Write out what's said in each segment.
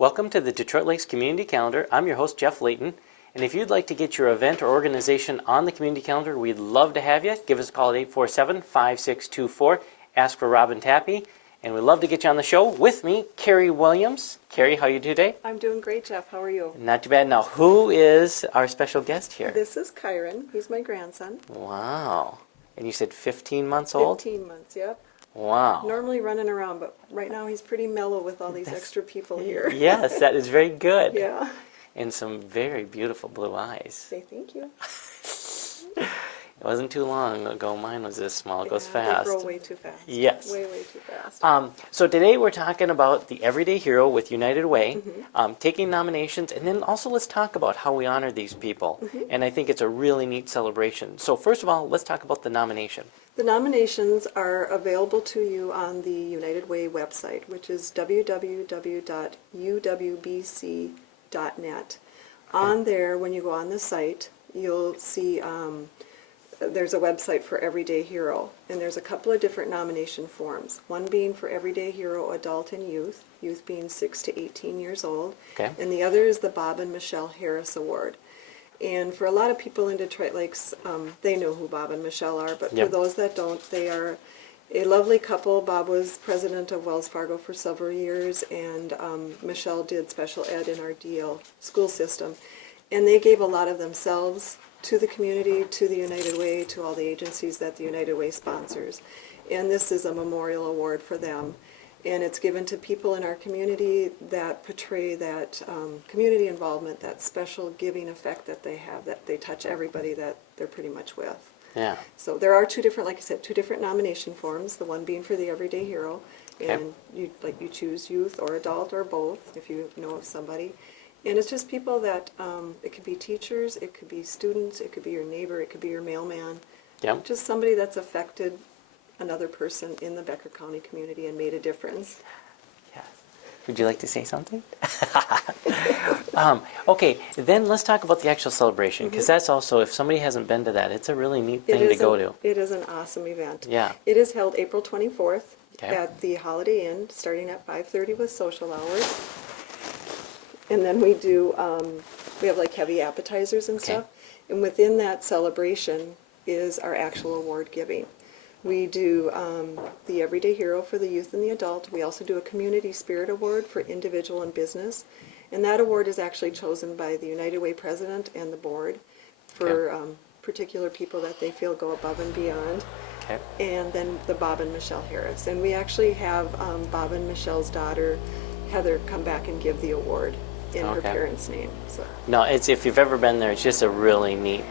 Welcome to the Detroit Lakes Community Calendar. I'm your host, Jeff Layton. And if you'd like to get your event or organization on the community calendar, we'd love to have you. Give us a call at 847-5624. Ask for Robin Tappy. And we'd love to get you on the show. With me, Carrie Williams. Carrie, how are you today? I'm doing great, Jeff. How are you? Not too bad. Now, who is our special guest here? This is Kyron. He's my grandson. Wow. And you said 15 months old? 15 months, yep. Wow. Normally running around, but right now he's pretty mellow with all these extra people here. Yes, that is very good. Yeah. And some very beautiful blue eyes. Say thank you. It wasn't too long ago. Mine was this small. It goes fast. They grow way too fast. Yes. Way too fast. So today we're talking about the Everyday Hero with United Way, taking nominations, and then also let's talk about how we honor these people. And I think it's a really neat celebration. So first of all, let's talk about the nomination. The nominations are available to you on the United Way website, which is www.uwbc.net. On there, when you go on the site, you'll see there's a website for Everyday Hero, and there's a couple of different nomination forms. One being for Everyday Hero Adult and Youth, youth being 6 to 18 years old, and the other is the Bob and Michelle Harris Award. And for a lot of people in Detroit Lakes, they know who Bob and Michelle are, but for those that don't, they are a lovely couple. Bob was president of Wells Fargo for several years, and Michelle did special ed in our DL school system. And they gave a lot of themselves to the community, to the United Way, to all the agencies that the United Way sponsors. And this is a memorial award for them. And it's given to people in our community that portray that community involvement, that special giving effect that they have, that they touch everybody that they're pretty much with. Yeah. So there are two different, like I said, two different nomination forms, the one being for the Everyday Hero, and you choose youth or adult or both if you know of somebody. And it's just people that, it could be teachers, it could be students, it could be your neighbor, it could be your mailman. Yep. Just somebody that's affected another person in the Becker County community and made a difference. Yes. Would you like to say something? Okay, then let's talk about the actual celebration, because that's also, if somebody hasn't been to that, it's a really neat thing to go to. It is an awesome event. Yeah. It is held April 24th at the Holiday Inn, starting at 5:30 with social hours. And then we do, we have like heavy appetizers and stuff. And within that celebration is our actual award giving. We do the Everyday Hero for the youth and the adult. We also do a Community Spirit Award for individual and business. And that award is actually chosen by the United Way president and the board for particular people that they feel go above and beyond. And then the Bob and Michelle Harris. And we actually have Bob and Michelle's daughter, Heather, come back and give the award in her parents' name. So. No, it's, if you've ever been there, it's just a really neat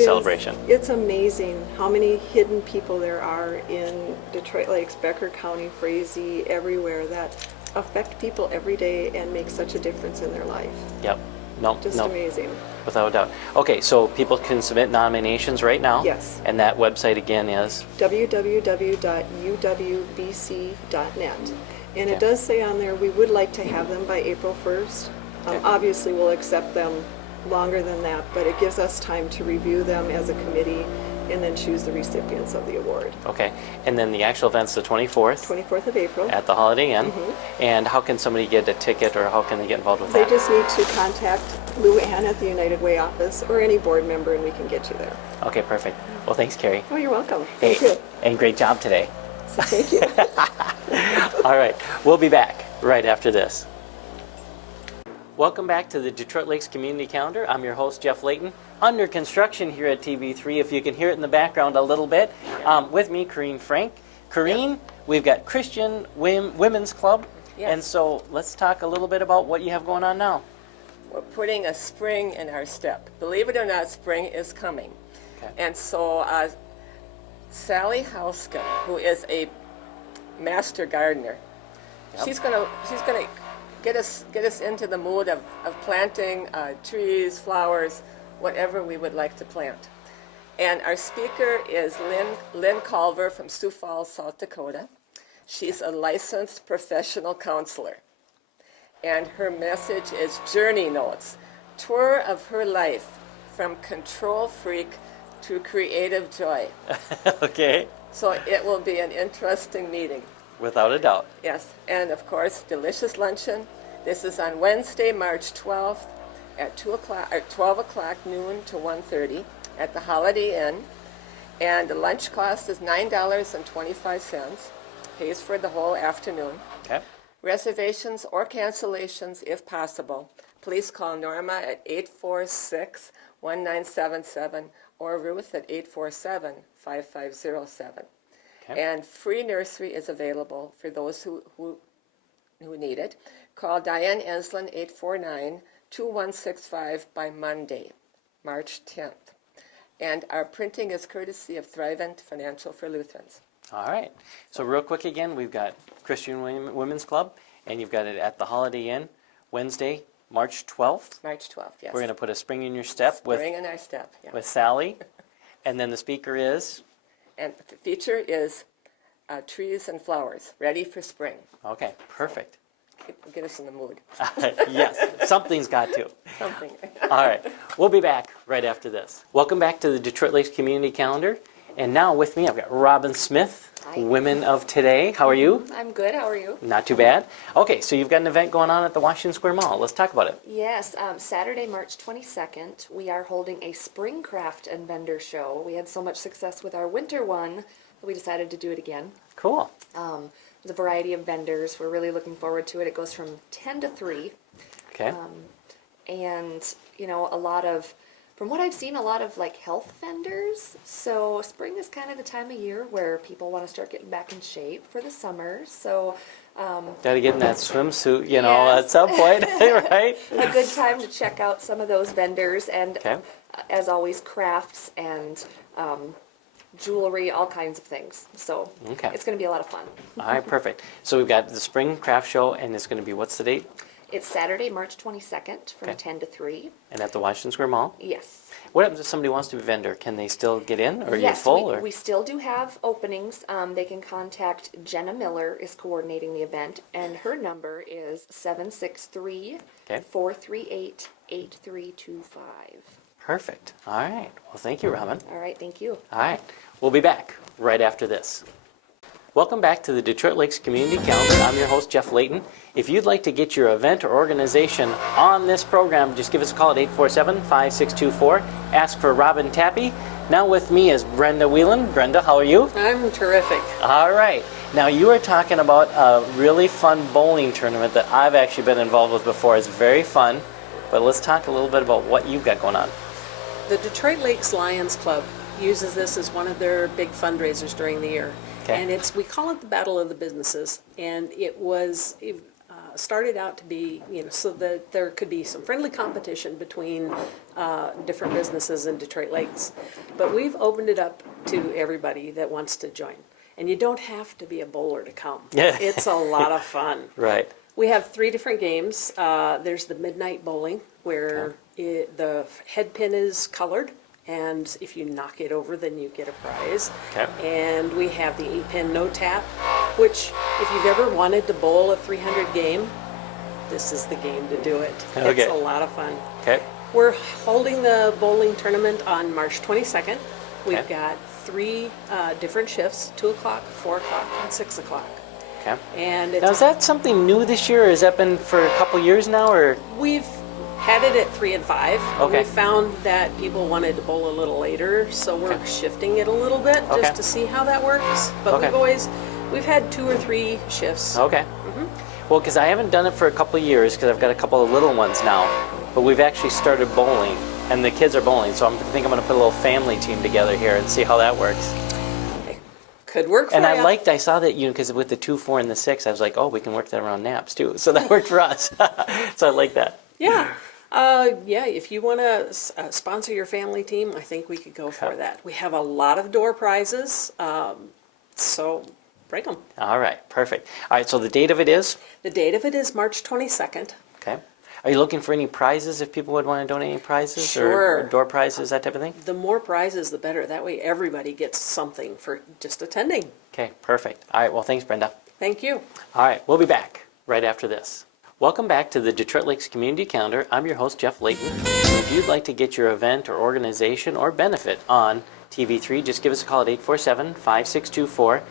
celebration. It's amazing how many hidden people there are in Detroit Lakes, Becker County, Frazee, everywhere that affect people every day and make such a difference in their life. Yep. No, Just amazing. Without a doubt. Okay, so people can submit nominations right now. Yes. And that website again is? www.uwbc.net. And it does say on there we would like to have them by April 1st. Obviously, we'll accept them longer than that, but it gives us time to review them as a committee and then choose the recipients of the award. Okay, and then the actual event's the 24th? 24th of April. At the Holiday Inn. And how can somebody get a ticket, or how can they get involved with that? They just need to contact Lou Ann at the United Way office or any board member, and we can get you there. Okay, perfect. Well, thanks, Carrie. Oh, you're welcome. Hey, Thank you. And great job today. So thank you. All right, we'll be back right after this. Welcome back to the Detroit Lakes Community Calendar. I'm your host, Jeff Layton. Under construction here at TV3, if you can hear it in the background a little bit. With me, Corrine Frank. Corrine, we've got Christian Women's Club. And so let's talk a little bit about what you have going on now. We're putting a spring in our step. Believe it or not, spring is coming. And so Sally Houskin, who is a master gardener, she's gonna get us into the mood of planting trees, flowers, whatever we would like to plant. And our speaker is Lynn Culver from Sioux Falls, South Dakota. She's a licensed professional counselor. And her message is Journey Notes, tour of her life from control freak to creative joy. Okay. So it will be an interesting meeting. Without a doubt. Yes, and of course, delicious luncheon, This is on Wednesday, March 12th at 12 o'clock noon to 1:30 at the Holiday Inn. And the lunch cost is $9.25, pays for the whole afternoon. Okay. Reservations or cancellations, if possible, please call Norma at 846-1977 or Ruth at 847-5507. Okay. And free nursery is available for those who need it. Call Diane Enslin, 849-2165 by Monday, March 10th. And our printing is courtesy of Thrivent Financial for Lutherans. All right. So real quick again, we've got Christian Women's Club, and you've got it at the Holiday Inn, Wednesday, March 12th. March 12th, yes. We're going to put a spring in your step Spring in our step, yeah. with Sally, and then the speaker is? And the feature is trees and flowers, ready for spring. Okay, perfect. Get us in the mood. Yes, something's got to. Something. All right, we'll be back right after this. Welcome back to the Detroit Lakes Community Calendar. And now with me, I've got Robin Smith, Hi. Women of Today. How are you? I'm good. How are you? Not too bad. Okay, so you've got an event going on at the Washington Square Mall. Let's talk about it. Yes, Saturday, March 22nd, we are holding a spring craft and vendor show. We had so much success with our winter one that we decided to do it again. Cool. There's a variety of vendors. We're really looking forward to it. It goes from 10 to 3. Okay. And, you know, from what I've seen, a lot of like health vendors. So spring is kind of the time of year where people want to start getting back in shape for the summer. So Got to get in that swimsuit, you know, Yes. at some point, right? a good time to check out some of those vendors. And Okay. as always, crafts and jewelry, all kinds of things. So Okay. it's going to be a lot of fun. All right, perfect. So we've got the Spring Craft Show, and it's going to be, what's the date? It's Saturday, March 22nd from Okay. 10 to 3. And at the Washington Square Mall? Yes. What happens if somebody wants to be a vendor? Can they still get in, or are you Yes, full? we, Or? we still do have openings. They can contact Jenna Miller is coordinating the event, and her number is 763-438-8325. Perfect. All right. Well, thank you, Robin. All right, thank you. All right. We'll be back right after this. Welcome back to the Detroit Lakes Community Calendar. I'm your host, Jeff Layton. If you'd like to get your event or organization on this program, just give us a call at 847-5624. Ask for Robin Tappy. Now with me is Brenda Whelan. Brenda, how are you? I'm terrific. All right. Now you are talking about a really fun bowling tournament that I've actually been involved with before. It's very fun. But let's talk a little bit about what you've got going on. The Detroit Lakes Lions Club uses this as one of their big fundraisers during the year. Okay. And we call it the Battle of the Businesses. And it started out to be, so that there could be some friendly competition between different businesses in Detroit Lakes. But we've opened it up to everybody that wants to join. And you don't have to be a bowler to come. Yeah. It's a lot of fun. Right. We have 3 different games. There's the midnight bowling, where the head pin is colored, and if you knock it over, then you get a prize. Okay. And we have the 8-pin no tap, which, if you've ever wanted to bowl a 300 game, this is the game to do it. Okay. It's a lot of fun. Okay. We're holding the bowling tournament on March 22nd. We've Okay. got 3 different shifts, 2 o'clock, 4 o'clock, and 6 o'clock. Okay. And Now, is that something new this year, or has that been for a couple years now, or? We've had it at 3 and 5. Okay. We found that people wanted to bowl a little later, so we're shifting it a little bit Okay. just to see how that works. But Okay. we've had 2 or 3 shifts. Okay. Well, because I haven't done it for a couple of years, because I've got a couple of little ones now, but we've actually started bowling, and the kids are bowling, so I think I'm going to put a little family team together here and see how that works. Could work for And you. I saw that, because with the 2, 4, and the 6, I was like, oh, we can work that around naps too. So that worked for us. So I like that. Yeah. If you want to sponsor your family team, I think we could go for Okay. that. We have a lot of door prizes, so bring them. All right, perfect. All right, so the date of it is? The date of it is March 22nd. Okay. Are you looking for any prizes, if people would want to donate any prizes? Sure. Or door prizes, that type of thing? The more prizes, the better. That way everybody gets something for just attending. Okay, perfect. All right, well, thanks, Brenda. Thank you. All right, we'll be back right after this. Welcome back to the Detroit Lakes Community Calendar. I'm your host, Jeff Layton. If you'd like to get your event or organization or benefit on TV3, just give us a call at 847-5624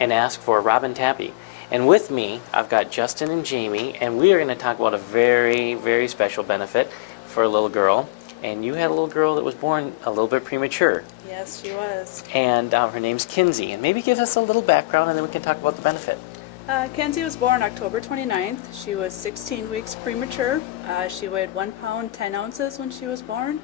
and ask for Robin Tappy. And with me, I've got Justin and Jamie, and we are going to talk about a very, very special benefit for a little girl. And you had a little girl that was born a little bit premature. Yes, she was. And her name's Kinsey. And maybe give us a little background, and then we can talk about the benefit. Kenzie was born October 29th. She was 16 weeks premature. She weighed 1 pound 10 ounces when she was born.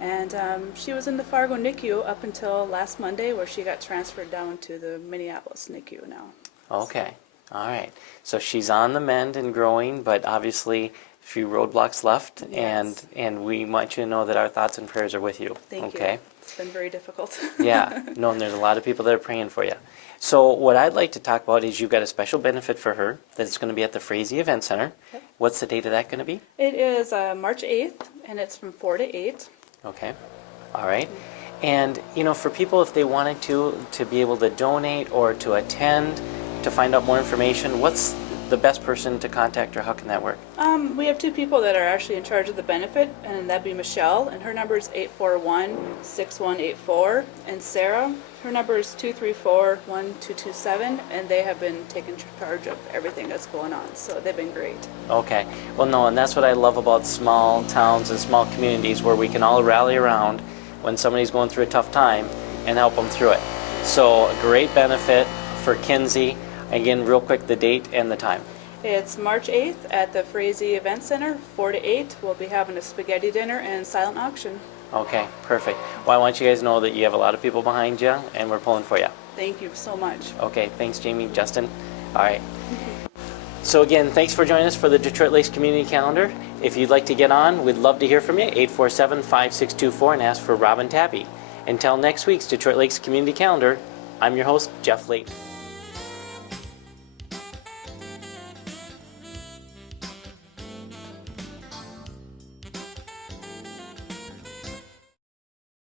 And she was in the Fargo NICU up until last Monday, where she got transferred down to the Minneapolis NICU now. Okay. All right. So she's on the mend and growing, but obviously a few roadblocks left. Yes. And we want you to know that our thoughts and prayers are with you. Thank okay? you. It's been very difficult. Yeah. No, and there's a lot of people that are praying for you. So what I'd like to talk about is you've got a special benefit for her that's going to be at the Frazee Event Center. Okay. What's the date of that going to be? It is March 8th, and it's from 4 to 8. Okay. All right. And, you know, for people, if they wanted to be able to donate or to attend, to find out more information, what's the best person to contact, or how can that work? We have 2 people that are actually in charge of the benefit, and that'd be Michelle, and her number is 841-6184, and Sarah, her number is 234-1227, and they have been taking charge of everything that's going on, so they've been great. Okay. Well, no, and that's what I love about small towns and small communities, where we can all rally around when somebody's going through a tough time and help them through it. So a great benefit for Kinsey. Again, real quick, the date and the time. It's March 8th at the Frazee Event Center, 4 to 8. We'll be having a spaghetti dinner and silent auction. Okay, perfect. Well, I want you guys to know that you have a lot of people behind you, and we're pulling for you. Thank you so much. Okay, thanks, Jamie. Justin? All right. So again, thanks for joining us for the Detroit Lakes Community Calendar. If you'd like to get on, we'd love to hear from you, 847-5624, and ask for Robin Tappy. Until next week's Detroit Lakes Community Calendar, I'm your host, Jeff Layton.